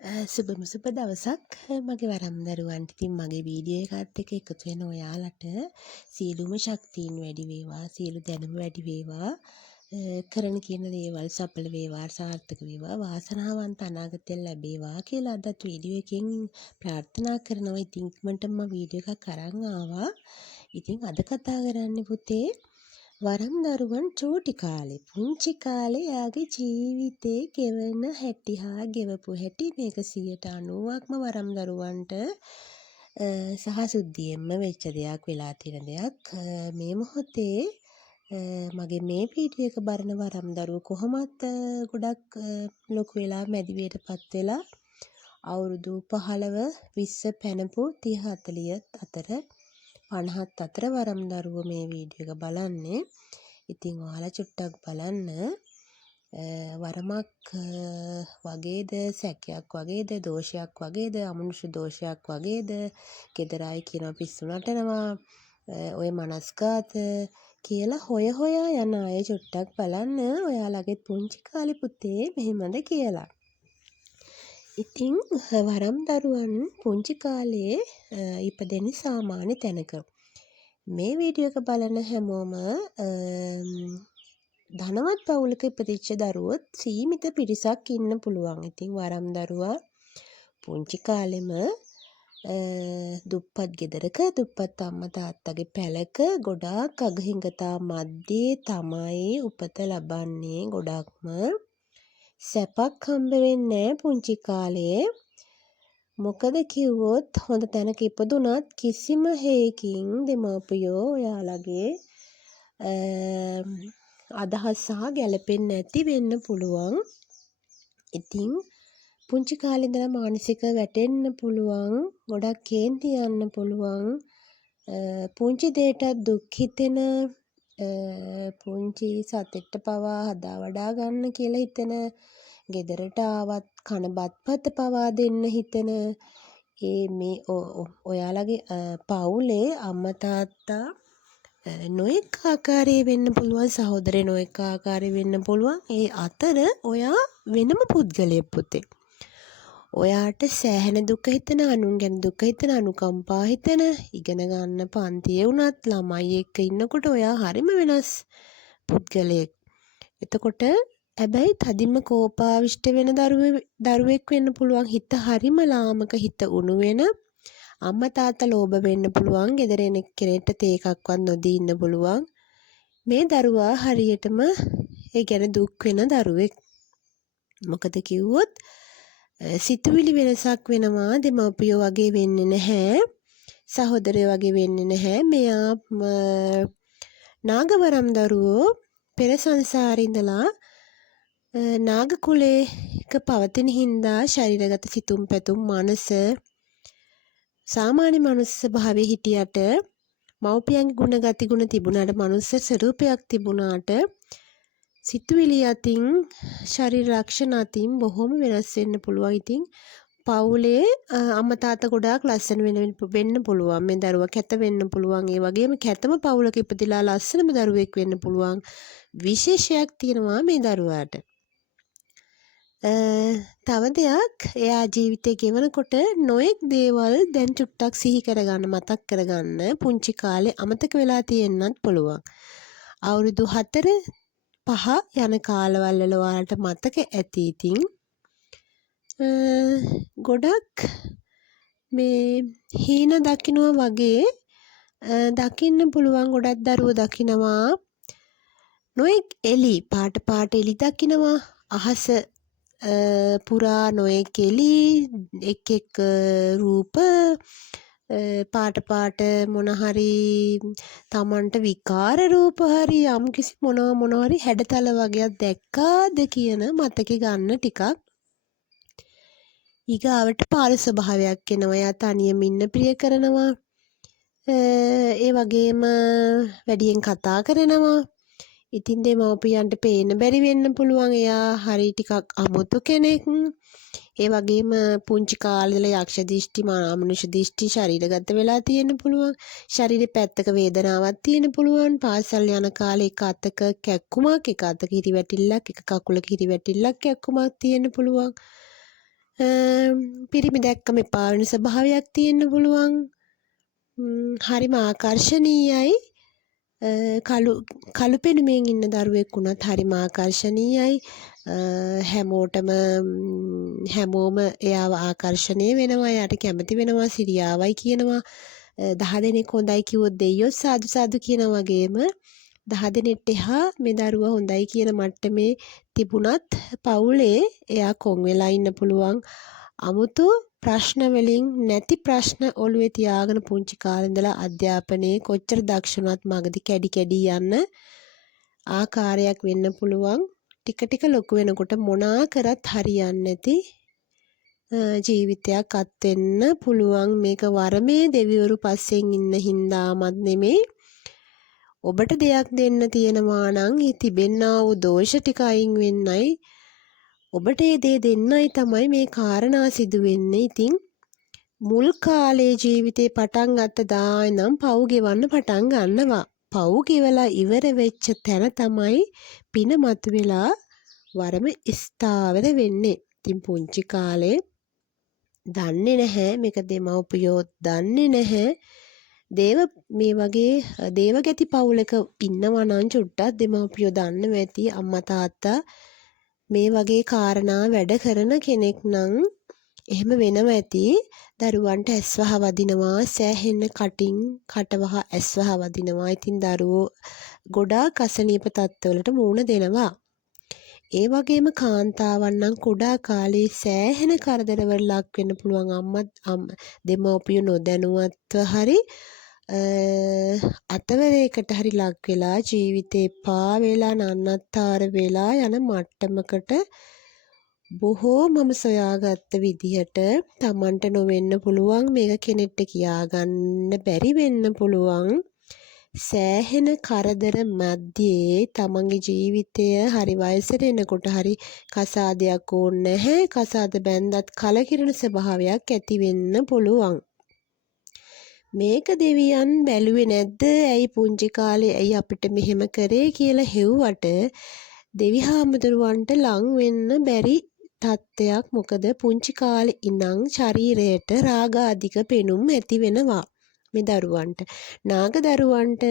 සුබම සුබ දවසක් මගේ වරම්දරුවන්ට. ඉතින් මගේ වීඩියෝ එකත් එක්ක එකතු වෙන ඔයාලට සියලුම ශක්තියින් වැඩි වේවා, සියලු දැනුම වැඩි වේවා, කරන කියන දේවල් සඵල වේවා, සාර්ථක වේවා, වාසනාවන්ත අනාගතයක් ලැබේවා කියලා අදත් වීඩියෝ එකෙන් ප්‍රාර්ථනා කරනවා. ඉතින් ඉක්මනටම මම වීඩියෝ එකක් අරන් ආවා. ඉතින් අද කතා කරන්නේ පුතේ වරම් දරුවන් චූටි කාලේ පුංචි කාලේ යාගේ ජීවිතේ ගෙවන හැටි හා ගෙවපු හැටි මේක 90%ක්ම වරම් දරුවන්ට සහසුද්දියෙන්ම වෙච්ච දෙයක් වෙලා තියෙන දෙයක්. මේ මොහොතේ මගේ මේ වීඩියෝ එක බලන වරම් දරුවෝ කොහොමත් ගොඩක් ලොකු වෙලා මැදිවියටපත් වෙලා අවුරුදු 15 20 පැනපු 30 40 අතර 50ත් අතර වරම් දරුවෝ මේ වීඩියෝ එක බලන්නේ. ඉතින් ඔයාලා චුට්ටක් බලන්න වරමක් වගේද සැකයක් වගේද දෝෂයක් වගේද අමනුෂ්‍ය දෝෂයක් වගේද ගෙදර අය කියනවා පිස්සු නටනවා ඔය මනස්ගාත කියලා හොයා යන අය චුට්ටක් බලන්න ඔයාලගේ පුංචි කාලේ පුතේ මෙහෙමද කියලා. ඉතින් වරම් දරුවන් පුංචි කාලේ ඉපදෙන්නේ සාමාන්‍ය තැනක. මේ වීඩියෝ එක බලන හැමෝම ධනවත් පවුලක ඉපදිච්ච දරුවොත් සීමිත පිරිසක් ඉන්න පුළුවන්. ඉතින් වරම් දරුවා පුංචි කාලෙම දුප්පත් ගෙදරක දුප්පත් අම්මා තාත්තගේ පැලක ගොඩාක් අගහිඟතා මැද්දේ තමයි උපත ලබන්නේ. ගොඩක්ම සැපක් හම්බ වෙන්නේ පුංචි කාලේ. මොකද කිව්වොත් හොඳ තැනක ඉපදුනත් කිසිම හේකින් දෙමාපියෝ ඔයාලගේ අදහස් සහ ගැළපෙන්නේ නැති වෙන්න පුළුවන්. ඉතින් පුංචි කාලේ ඉඳලා මානසික වැටෙන්න පුළුවන්. ගොඩක් කේන්ති යන්න පුළුවන්. පුංචි දෙයකට දුක් හිතෙන පුංචි සතෙක්ට පවා හදා වඩා ගන්න කියලා හිතෙන ගෙදරට ආවත් කන බත්පත පවා දෙන්න හිතෙන මේ ඔයාලගේ පවුලේ අම්මා තාත්තා නොඑක ආකාරයේ වෙන්න පුළුවන්, සහෝදරේ නොඑක ආකාරයේ වෙන්න පුළුවන්. ඒ අතර ඔයා වෙනම පුද්ගලයෙක් පුතේ. ඔයාට සෑහෙන දුක හිතෙන, අනුන් ගැන දුක හිතෙන, අනුකම්පා හිතෙන, ඉගෙන ගන්න පන්තියේ වුණත් ළමයි එක්ක ඉන්නකොට ඔයා හරිම වෙනස් පුද්ගලයෙක්. එතකොට හැබැයි තදින්ම කෝපාවිෂ්ඨ වෙන දරුවෙක් වෙන්න පුළුවන්. හිත හරිම ලාමක, හිත උණු වෙන, අම්මා තාත්තා ලෝභ වෙන්න පුළුවන්. ගෙදර එන කෙනෙක්ට තේ එකක්වත් නොදී ඉන්න පුළුවන්. මේ දරුවා හරියටම ඒ ගැන දුක් වෙන දරුවෙක්. මොකද කිව්වොත් සිතුවිලි වෙනසක් වෙනවා. දෙමාපියෝ වගේ වෙන්නේ නැහැ. සහෝදරයෝ වගේ වෙන්නේ නැහැ. මෙයා නාගවරම් දරුවෝ පෙර සංසාරේ ඉඳලා නාග කුලයක පවතින හින්දා ශරීරගත සිතුම් පැතුම් මනස සාමාන්‍ය මනුස්ස භාවයේ හිටියට මව්පියන්ගේ ගුණ ගති ගුණ තිබුණාට මනුස්ස ස්වරූපයක් තිබුණාට සිතුවිලි අතින් ශරීර ලක්ෂණ අතින් බොහොම වෙනස් වෙන්න පුළුවන්. ඉතින් පවුලේ අම්මා තාත්තා ගොඩාක් ලස්සන වෙන්න පුළුවන්. මේ දරුවා කැත වෙන්න පුළුවන්. ඒ වගේම කැතම පවුලක ඉපදිලා ලස්සනම දරුවෙක් වෙන්න පුළුවන්. විශේෂයක් තියෙනවා මේ දරුවාට. තව දෙයක් එයා ජීවිතේ ගෙවනකොට නොඑක් දේවල් දැන් චුට්ටක් සිහි කරගන්න, මතක් කරගන්න පුංචි කාලේ අමතක වෙලා තියෙන්නත් පුළුවන්. අවුරුදු 4 5 යන කාලවල වල ඔයාලට මතක ඇති. ඉතින් ගොඩක් මේ හීන දකින්නවා වගේ දකින්න පුළුවන්. ගොඩක් දරුවෝ දකින්නවා නොඑක් එලි, පාට එලි දකින්නවා. අහස පුරා නොඑක් එලි, එක් රූප, පාට මොන හරි තමන්ට විකාර රූප හරි යම්කිසි මොනවා හරි හැඩතල වගේක් දැක්කාද කියන මතකෙ ගන්න ටිකක්. ඊගාවට පාර ස්වභාවයක් එනවා. එයා තනියම ඉන්න ප්‍රිය කරනවා. ඒ වගේම වැඩියෙන් කතා කරනවා. ඉතින් දෙමව්පියන්ට පේන්න බැරි වෙන්න පුළුවන්. එයා හරි ටිකක් අමුතු කෙනෙක්. ඒ වගේම පුංචි කාලේ ඉඳලා යක්ෂ දිෂ්ටි, මානුෂ දිෂ්ටි ශරීරගත වෙලා තියෙන්න පුළුවන්. ශරීරේ පැත්තක වේදනාවක් තියෙන්න පුළුවන්. පාසල් යන කාලේ එක අතක කැක්කුමක්, එක අතක හිරිවැටිල්ලක්, එක කකුලක හිරිවැටිල්ලක් කැක්කුමක් තියෙන්න පුළුවන්. පිරිමි දැක්කම එපා වෙන ස්වභාවයක් තියෙන්න පුළුවන්. හරිම ආකර්ශනීයයි. කළු පෙනුමෙන් ඉන්න දරුවෙක් වුණත් හරිම ආකර්ශනීයයි. හැමෝම එයාව ආකර්ෂණය වෙනවා. එයාට කැමති වෙනවා. සිරියාවයි කියනවා. 10 දෙනෙක් හොඳයි කිව්වොත් දෙයියෝ සාදු සාදු කියනා වගේම 10 දෙනෙක්ට එහා මේ දරුවා හොඳයි කියන මට්ටමේ තිබුණත් පවුලේ එයා කොන් වෙලා ඉන්න පුළුවන්. 아무තු ප්‍රශ්න වලින් නැති ප්‍රශ්න ඔළුවේ තියාගෙන පුංචි කාලේ ඉඳලා අධ්‍යාපනයේ කොච්චර දක්ෂ වුණත් මගදී කැඩි කැඩි යන ආකාරයක් වෙන්න පුළුවන්. ටික ටික ලොකු වෙනකොට මොනා කරත් හරියන්නේ නැති ජීවිතයක් අත් වෙන්න පුළුවන්. මේක වරමේ දෙවිවරු පස්සෙන් ඉන්න හින්දාමත් නෙමෙයි. ඔබට දෙයක් දෙන්න තියෙනවා නම් ඒ තිබෙන්නා වූ දෝෂ ටික අයින් වෙන්නයි ඔබට ඒ දේ දෙන්නයි තමයි මේ කාරණා සිදු වෙන්නේ. ඉතින් මුල් කාලේ ජීවිතේ පටන් ගත්ත දා ඉඳන් පව් ගෙවන්න පටන් ගන්නවා. පව් ගෙවලා ඉවර වෙච්ච තැන තමයි පින මතුවෙලා වරම ස්ථාවර වෙන්නේ. ඉතින් පුංචි කාලේ දන්නේ නැහැ මේක දෙමව්පියෝ දන්නේ නැහැ. මේ වගේ දේවගති පවුලක ඉන්නවා නම් චුට්ටක් දෙමව්පියෝ දන්නව ඇති අම්මා තාත්තා මේ වගේ කාරණා වැඩ කරන කෙනෙක් නම් එහෙම වෙනව ඇති. දරුවන්ට ඇස්වහ වදිනවා, සෑහෙන්න කටින් කටවහ ඇස්වහ වදිනවා. ඉතින් දරුවෝ ගොඩාක් අසනීප තත්ත්වවලට මුහුණ දෙනවා. ඒ වගේම කාන්තාවන් නම් කුඩා කාලේ සෑහෙන කරදරවල ලක් වෙන්න පුළුවන්. දෙමව්පියෝ නොදැනුවත්ව හරි අතවරයකට හරි ලක් වෙලා ජීවිතේ පා වෙලා නන්නත්තර වෙලා යන මට්ටමකට බොහෝමම සොයාගත්ත විදිහට Tamanට නොවෙන්න පුළුවන්. මේක කෙනෙක්ට කියාගන්න බැරි වෙන්න පුළුවන්. සෑහෙන කරදර මැද්දේ තමන්ගේ ජීවිතය හරි වයසට එනකොට හරි කසාදයක් ඕනේ නැහැ. කසාද බැන්දත් කලකිරෙන ස්වභාවයක් ඇති වෙන්න පුළුවන්. මේක දෙවියන් බැලුවේ නැද්ද? ඇයි පුංචි කාලේ ඇයි අපිට මෙහෙම කරේ කියලා හෙව්වට දෙවි හාමුදුරුවන්ට ලං වෙන්න බැරි තත්ත්වයක්. මොකද පුංචි කාලේ ඉඳන් ශරීරයට රාග අධික පෙනුම් ඇති වෙනවා. මේ දරුවන්ට නාග දරුවන්ට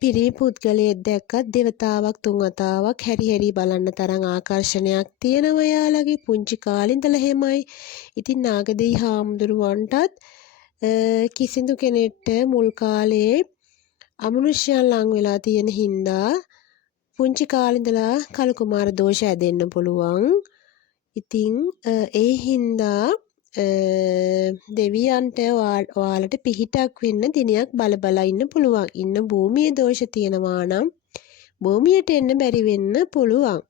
පිරිමි පුද්ගලයෙක් දැක්කත් දෙවතාවක් තුන් වතාවක් හැරි හැරි බලන්න තරම් ආකර්ෂණයක් තියෙනවා යාළගේ පුංචි කාලේ ඉඳලා එහෙමයි. ඉතින් නාගදෙයි හාමුදුරුවන්ටත් කිසිදු කෙනෙක්ට මුල් කාලේ අමනුෂ්‍යයන් ලං වෙලා තියෙන හින්දා පුංචි කාලේ ඉඳලා කලු කුමාර දෝෂ ඇදෙන්න පුළුවන්. ඉතින් ඒ හින්දා දෙවියන්ට ඔයාලට පිහිටක් වෙන්න දිනයක් බල ඉන්න පුළුවන්. ඉන්න භූමියේ දෝෂ තියෙනවා නම් භූමියට එන්න බැරි වෙන්න පුළුවන්.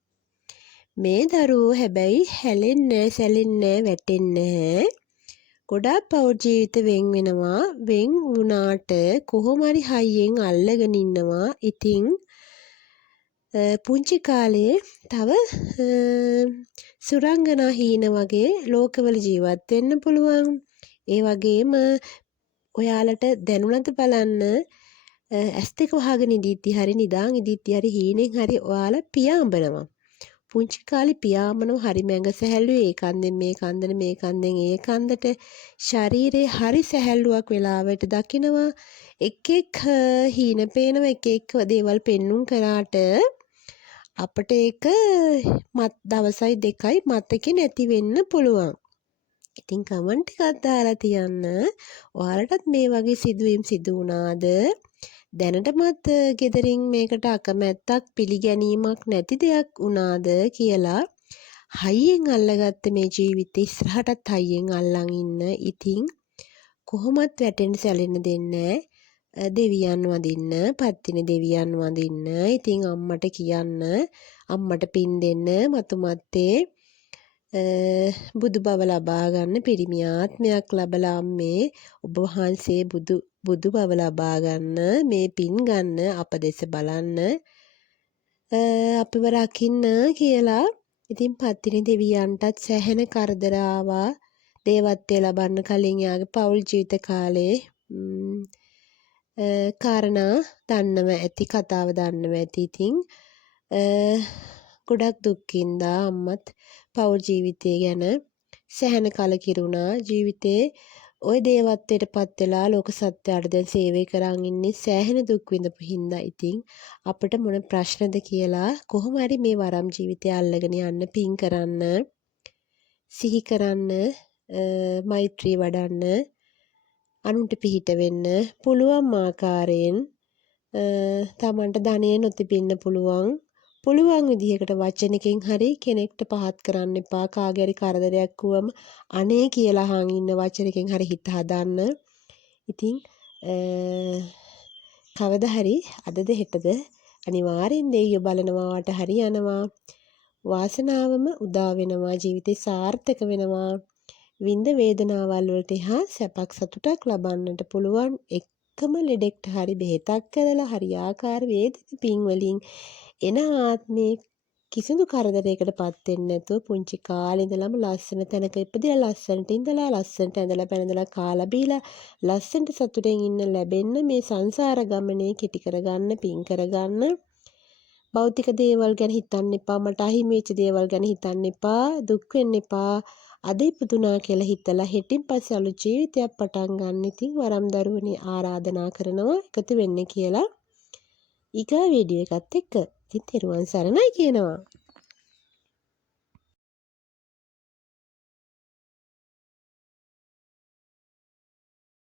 මේ දරුවෝ හැබැයි හැලෙන්නේ සැලෙන්නේ වැටෙන්නේ. ගොඩාක් පෞද්ගල ජීවිත වෙන් වෙනවා. වෙන් වුණාට කොහොම හරි හයියෙන් අල්ලගෙන ඉන්නවා. ඉතින් පුංචි කාලේ තව සුරංගනා හීන වගේ ලෝකවල ජීවත් වෙන්න පුළුවන්. ඒ වගේම ඔයාලට දැනුණත් බලන්න ඇස් දෙක වහගෙන ඉඳිද්දි හරි නිදාන් ඉඳිද්දි හරි හීනෙන් හරි ඔයාලා පියාඹනවා. පුංචි කාලේ පියාඹනවා හරි මැඟ සැහැල්ලුවේ ඒ කන්දෙන් මේ කන්දට මේ කන්දෙන් ඒ කන්දට ශරීරේ හරි සැහැල්ලුවක් වෙලාවට දකිනවා. එක් එක් හීන පේනවා එක එක දේවල් පෙන්눔 කරාට අපිට ඒක දවසයි දෙකයි මතකේ නැති වෙන්න පුළුවන්. ඉතින් කමෙන්ට් එකක් දාලා තියන්න. ඔයාලටත් මේ වගේ සිදුවීම් සිදු වුණාද? දැනටමත් ගෙදරින් මේකට අකමැත්තක් පිළිගැනීමක් නැති දෙයක් වුණාද කියලා. හයියෙන් අල්ලගත්ත මේ ජීවිතේ ඉස්සරහටත් හයියෙන් අල්ලන් ඉන්න. ඉතින් කොහොමත් වැටෙන්න සැලෙන්න දෙන්නේ දෙවියන් වඳින්න, පත්තිනි දෙවියන් වඳින්න. ඉතින් අම්මට කියන්න, අම්මට පින් දෙන්න, මතුමත්තේ බුදු බව ලබා ගන්න පිරිමි ආත්මයක් ලැබලා අම්මේ ඔබ වහන්සේ බුදු බව ලබා ගන්න මේ පින් ගන්න අප දෙස බලන්න අපිව රකින්න කියලා. ඉතින් පත්තිනි දෙවියන්ටත් සැහෙන කරදර ආවා. දේවත්වය ලබන්න කලින් යාගේ පෞල් ජීවිත කාලේ කාරණා දන්නව ඇති, කතාව දන්නව ඇති. ඉතින් ගොඩක් දුක්ඛින්දා අම්මත් පෞල් ජීවිතය ගැන සැහැණ කලකිරුණා ජීවිතේ ওই දේවත්වයට පත් වෙලා ලෝක සත්‍යයට දැන් සේවය කරන් ඉන්නේ සෑහෙන දුක් විඳපු හින්දා. ඉතින් අපිට මොන ප්‍රශ්නද කියලා කොහොම හරි මේ වරම් ජීවිතය අල්ලගෙන යන්න පින් කරන්න, සිහි කරන්න, මෛත්‍රී වඩන්න, අනුන්ට පිහිට වෙන්න පුළුවන් ආකාරයෙන් තමන්ට ධනෙ නොතිබෙන්න පුළුවන් විදිහකට වචනකින් හරි කෙනෙක්ට පහත් කරන්න එපා. කාගේ හරි කරදරයක් වුවම අනේ කියලා අහන් ඉන්න වචනකින් හරි හිත හදන්න. ඉතින් කවදා හරි අදද හෙටද අනිවාර්යෙන් දෙයියෝ බලනවා වට හරි යනවා. වාසනාවම උදා වෙනවා. ජීවිතේ සාර්ථක වෙනවා. විඳ වේදනාවල් වලට එහා සැපක් සතුටක් ලබන්නට පුළුවන්. එකම ලෙඩෙක්ට හරි බෙහෙතක් කරලා හරියාකාර වේදිත පින් වලින් එන ආත්මේ කිසිදු කරදරයකට පත් වෙන්නේ නැතුව පුංචි කාලේ ඉඳලම ලස්සන තැනක ඉපදිලා ලස්සනට ඉඳලා ලස්සනට ඇඳලා පැනදලා කාලා බීලා ලස්සනට සතුටෙන් ඉන්න ලැබෙන්න මේ සංසාර ගමනේ කෙටි කරගන්න පින් කරගන්න. භෞතික දේවල් ගැන හිතන්න එපා. මට අහිමි වෙච්ච දේවල් ගැන හිතන්න එපා. දුක් වෙන්න එපා. අද ඉපදුනා කියලා හිතලා හෙටින් පස්සේ අලුත් ජීවිතයක් පටන් ගන්න. ඉතින් වරම් දරුවනේ ආරාධනා කරනවා එකතු වෙන්න කියලා. ඊගා වීඩියෝ එකත් එක්ක. ඉතින් තෙරුවන් සරණයි කියනවා.